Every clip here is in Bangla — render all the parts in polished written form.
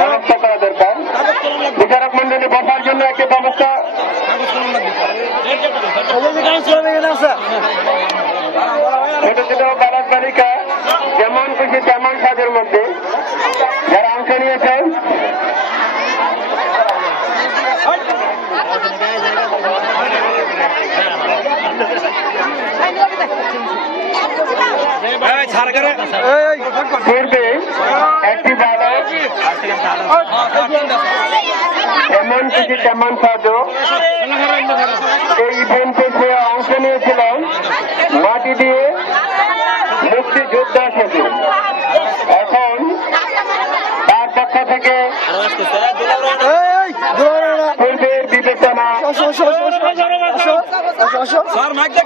ব্যবস্থা করা দরকার। বিচারক মন্ডলী বসার জন্য একটি ব্যবস্থা। ছোট ছোট বালক বালিকা যেমন খুশি তেমন কাজের মধ্যে যারা অংশ নিয়েছেন পূর্বে একটি বালক যেমন খুশি তেমন সাজো এই ইভেন্টে সে অংশ নিয়েছিলেন মাটি দিয়ে মুক্তিযোদ্ধা সেতু। এখন তার পক্ষ থেকে পূর্বের বিবেচনা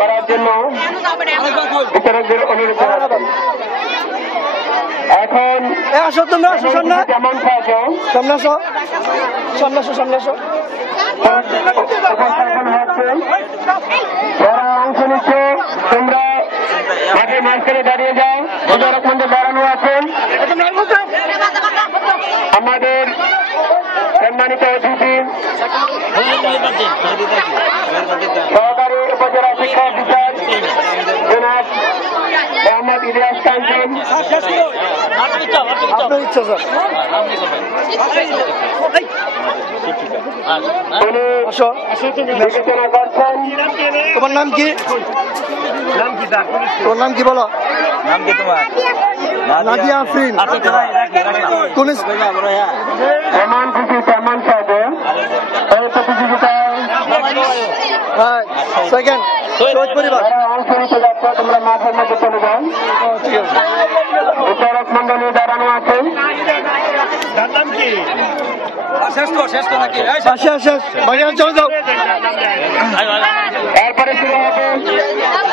করার জন্য বিচারকদের অনুরোধ করা। এখন কেমন সাহায্য যারা অংশ নিচ্ছ তোমরা মাঠের মাঝখানে দাঁড়িয়ে যাও। বিচারক মন্ডল দাঁড়ানো আছেন। আমাদের সম্মানিত অতিথি সহকারী উপজেলা শিক্ষা অফিসার জনাব মোহাম্মদ ইলিয়াস কাঞ্চন বিবেচনা করছেন। তোমার নাম কি? তোর নাম কি বলো? নাম কি তোমার? নাদিয়া আফরিন। তুমি যেমন খুশি তেমন সাজো এই প্রতিযোগিতায় সেকেন্ড শহীদ পরিবার যারা অংশ নিতে যাচ্ছে তোমরা মাঠের মধ্যে চলে যাও। ঠিক আছে। বিচারক মন্ডলী দাঁড়ানো আছেন। শেষ বাকি চলে যাও। এরপরে শুরু হবে